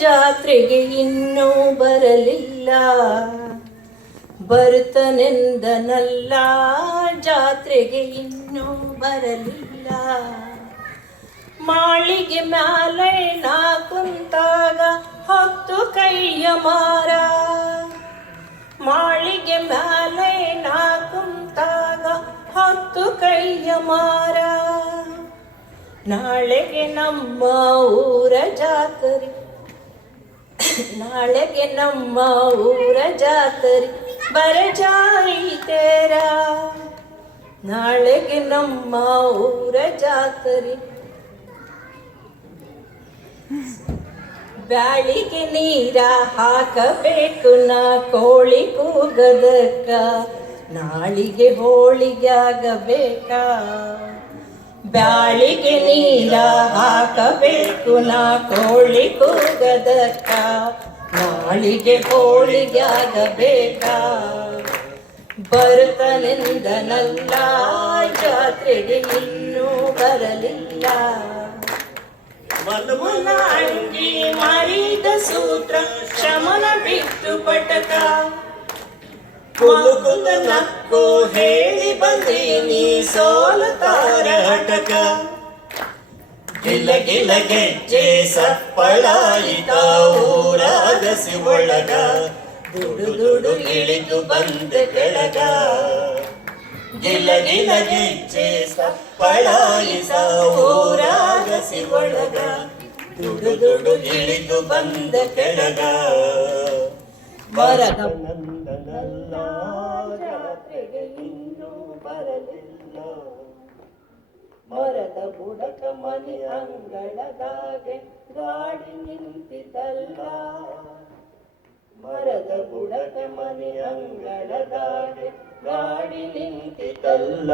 ಜಾತ್ರೆಗೆ ಇನ್ನೂ ಬರಲಿಲ್ಲ, ಬರುತ್ತನೆಂದನಲ್ಲ. ಜಾತ್ರೆಗೆ ಇನ್ನೂ ಬರಲಿಲ್ಲ. ಮಾಳಿಗೆ ಮ್ಯಾಲೆ ನಾ ಕುಂತಾಗ ಹೊತ್ತು ಕೈಯ ಮಾರ, ಮಾಳಿಗೆ ಮ್ಯಾಲೆ ನಾ ಕುಂತಾಗ ಹೊತ್ತು ಕೈಯ ಮಾರ. ನಾಳೆಗೆ ನಮ್ಮ ಊರ ಜಾತ್ರೆ, ನಾಳೆಗೆ ನಮ್ಮ ಊರ ಜಾತ್ರೆ ಬರಜಾಯಿ ತೇರ. ನಾಳೆಗೆ ನಮ್ಮ ಊರ ಜಾತ್ರೆ. ಬ್ಯಾಳಿಗೆ ನೀರ ಹಾಕಬೇಕು ನಾ ಕೋಳಿ ಕೂಗದಕ್ಕ, ನಾಳಿಗೆ ಹೋಳಿಗೆ ಆಗಬೇಕಾ. ಬ್ಯಾಳಿಗೆ ನೀರ ಹಾಕಬೇಕು ನಾ ಕೋಳಿ ಕೂಗದಕ್ಕ, ನಾಳಿಗೆ ಹೋಳಿಗೆ ಆಗಬೇಕಾ. ಬರುತ್ತನೆಂದನಲ್ಲ, ಜಾತ್ರೆಗೆ ಇನ್ನೂ ಬರಲಿಲ್ಲ. ಮಲಮುಲ ಅಂಗಿ ಮಾರಿದ ಸೂತ್ರ ಶಮನ ಬಿಟ್ಟು ಪಟಕ, ಕುಲುಕುಲ ನಕ್ಕು ಹೇಳಿ ಬಂದೀನಿ ಸೋಲುತ್ತಾರ ಹಟಕ. ಗಿಲ ಗಿಲ ಗೆಜ್ಜೆ ಸಪ್ಪಳಾಯಿತ ಊರಾಗಸಿ ಒಳಗ, ದುಡು ದುಡು ಇಳಿದು ಬಂದ ಕೆಳಗ. ಗಿಲ ಗಿಲ ಗೆಜ್ಜೆ ಸಪ್ಪಳಾಯಿತ ಊರಾಗಸಿ ಒಳಗ, ದುಡು ದುಡು ಇಳಿದು ಬಂದ ಕೆಳಗ. ಮರದ ನಂದನಲ್ಲ, ಜಾತ್ರೆಗೆ ಇನ್ನೂ ಬರಲಿಲ್ಲ. ಮರದ ಬುಡಕ ಮನೆ ಅಂಗಳದಾಗೆ ಗಾಡಿ ನಿಂತಿತಲ್ಲ, ಮರದ ಬುಡಕ ಮನೆ ಅಂಗಳದಾಗೆ ಗಾಡಿ ನಿಂತಿತಲ್ಲ.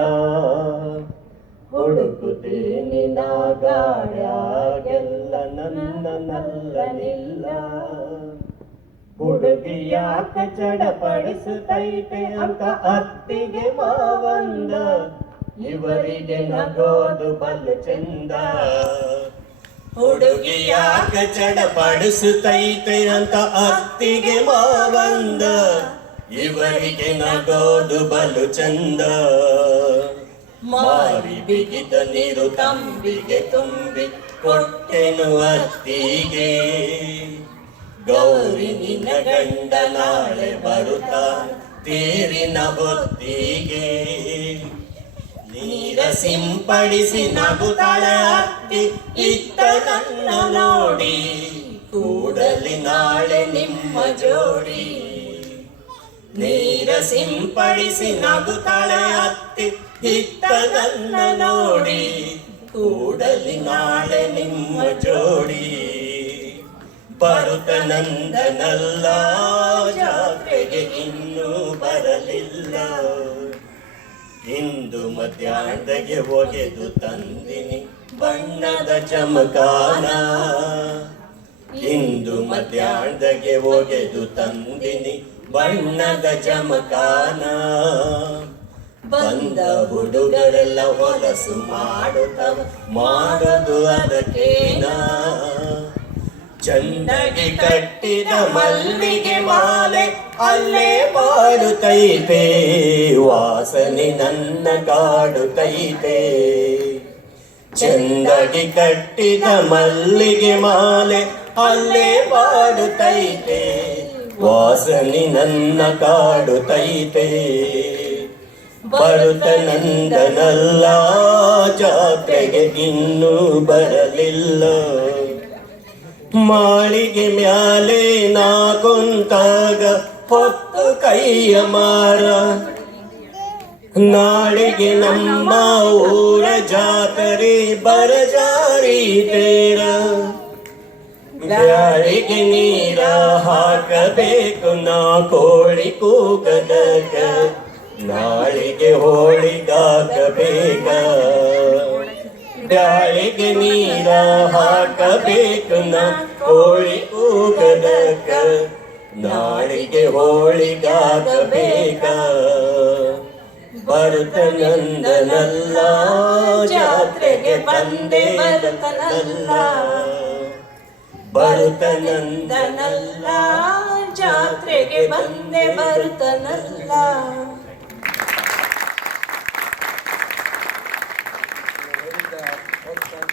ಹುಡುಕುತ್ತೀನಿ ನಾ ಗಾಡ್ಯಾಗೆಲ್ಲ ನನ್ನ ನಲ್ಲನಿಲ್ಲ. ಹುಡುಗಿ ಯಾಕ ಚಡಪಡಿಸುತ್ತೈತೆ ಅಂತ ಅತ್ತಿಗೆ ಮಾವಂದ, ಇವರಿಗೆ ನಗೋದು ಬಲು ಚಂದ. ಹುಡುಗಿ ಯಾಕ ಚಡಪಡಿಸುತ್ತೈತೆ ಅಂತ ಅತ್ತಿಗೆ ಮಾವಂದ, ಇವರಿಗೆ ನಗೋದು ಬಲು ಚಂದ. ಮಾರಿ ಬಿಗಿದ ನೀರು ತಂಬಿಗೆ ತುಂಬಿ ಕೊಟ್ಟೆನು ಅತ್ತಿಗೆ, ಗೌರಿ ನಿನ್ನ ಗಂಡ ನಾಳೆ ಬರುತ್ತಾ ತೇರಿನ ಹೊತ್ತಿಗೆ. ನೀರ ಸಿಂಪಡಿಸಿ ನಗುತ್ತಾಳೆ ಅತ್ತಿ ಇತ್ತ ನನ್ನ ನೋಡಿ, ಕೂಡಲಿ ನಾಳೆ ನಿಮ್ಮ ಜೋಡಿ. ನೀರ ಸಿಂಪಡಿಸಿ ನಗುತ್ತಾಳೆ ಅತ್ತಿ ಇತ್ತ ನನ್ನ ನೋಡಿ, ಕೂಡಲಿ ನಾಳೆ ನಿಮ್ಮ ಜೋಡಿ. ಬರುತ್ತನಂದನಲ್ಲ, ಜಾತ್ರೆಗೆ ಇನ್ನೂ ಬರಲಿಲ್ಲ. ಇಂದು ಮಧ್ಯಾಹ್ನಗೆ ಒಗೆದು ತಂದಿನಿ ಬಣ್ಣದ ಚಮಕಾನ, ಇಂದು ಮಧ್ಯಾಹ್ನಗೆ ಒಗೆದು ತಂದಿನಿ ಬಣ್ಣದ ಚಮಕಾನ. ಬಂದ ಹುಡುಗರೆಲ್ಲ ಹೊಲಸು ಮಾಡುತ್ತವ, ಮಾಡೋದು ಅದಕ್ಕೇನ. ಚಂದಗೆ ಕಟ್ಟಿದ ಮಲ್ಲಿಗೆ ಮಾಲೆ ಅಲ್ಲೇ ಮಾಡುತ್ತೈತೆ, ವಾಸನೆ ನನ್ನ ಕಾಡುತ್ತೈತೆ. ಚಂದಗೆ ಕಟ್ಟಿದ ಮಲ್ಲಿಗೆ ಮಾಲೆ ಅಲ್ಲೇ ಮಾಡುತ್ತೈತೆ, ವಾಸನೆ ನನ್ನ ಕಾಡುತ್ತೈತೆ. ಬರುತ್ತನಂದನಲ್ಲ, ಜಾತ್ರೆಗೆ ಇನ್ನೂ ಬರಲಿಲ್ಲ. ಮಾಳಿಗೆ ಮ್ಯಾಲೆ ನಾ ಕುಂತಾಗ ಹೊತ್ತು ಕೈಯ ಮಾರ, ನಾಳೆಗೆ ನಮ್ಮ ಊರ ಜಾತ್ರೆ ಬರಜಾರಿ ತೇರ. ಬ್ಯಾಳಿಗೆ ನೀರ ಹಾಕಬೇಕು ನಾ ಕೋಳಿ ಕೂಗದಕ, ನಾಳಿಗೆ ಹೋಳಿಗಾಗಬೇಕ. ಬ್ಯಾಳಿಗೆ ನೀರ ಹಾಕಬೇಕು ನಾ ಕೋಳಿ ಕೂಗದಕ, ನಾಳಿಗೆ ಹೋಳಿಗಾಗಬೇಕ. ಬರುತ್ತನಂದನಲ್ಲ, ಜಾತ್ರೆಗೆ ಬಂದೆ ಬರುತ್ತನಲ್ಲ. ಬರುತ್ತನಂದನಲ್ಲ ಜಾತ್ರೆಗೆ ಬಂದೆ ಬರುತ್ತನಲ್ಲ.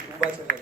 ತುಂಬಾ ಚೆನ್ನಾಗಿ